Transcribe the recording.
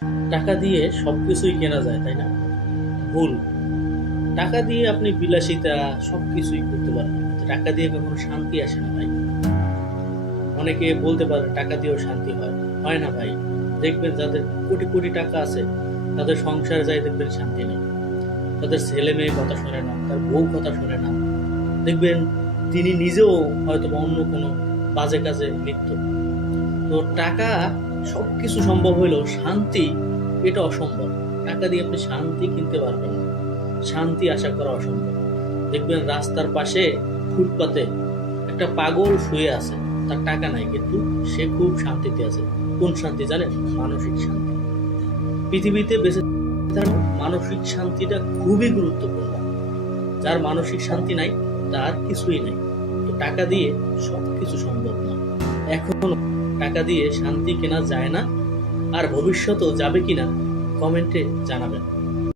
টাকা দিয়ে সবকিছুই কেনা যায়, তাই না? ভুল। টাকা দিয়ে আপনি বিলাসিতা সবকিছুই করতে পারবেন, কিন্তু টাকা দিয়ে কখনো শান্তি আসে না ভাই। অনেকে বলতে পারে টাকা দিয়েও শান্তি হয়, হয় না ভাই। দেখবেন যাদের কোটি কোটি টাকা আছে, তাদের সংসারে যাই দেখবেন শান্তি নেই। তাদের ছেলে মেয়ে কথা শোনে না, তার বউ কথা শোনে না। দেখবেন তিনি নিজেও হয়তো বা অন্য কোনো বাজে কাজে লিপ্ত। তো টাকা সবকিছু সম্ভব হইলেও শান্তি এটা অসম্ভব। টাকা দিয়ে আপনি শান্তি কিনতে পারবেন না, শান্তি আশা করা অসম্ভব। দেখবেন রাস্তার পাশে ফুটপাতে একটা পাগল শুয়ে আছে, তার টাকা নাই কিন্তু সে খুব শান্তিতে আছে। কোন শান্তি জানেন? মানসিক শান্তি। পৃথিবীতে বেঁচে থাকার মানসিক শান্তিটা খুবই গুরুত্বপূর্ণ। যার মানসিক শান্তি নাই তার কিছুই নাই। তো টাকা দিয়ে সবকিছু সম্ভব না, এখনো টাকা দিয়ে শান্তি কেনা যায় না। আর ভবিষ্যতেও যাবে কিনা কমেন্টে জানাবেন।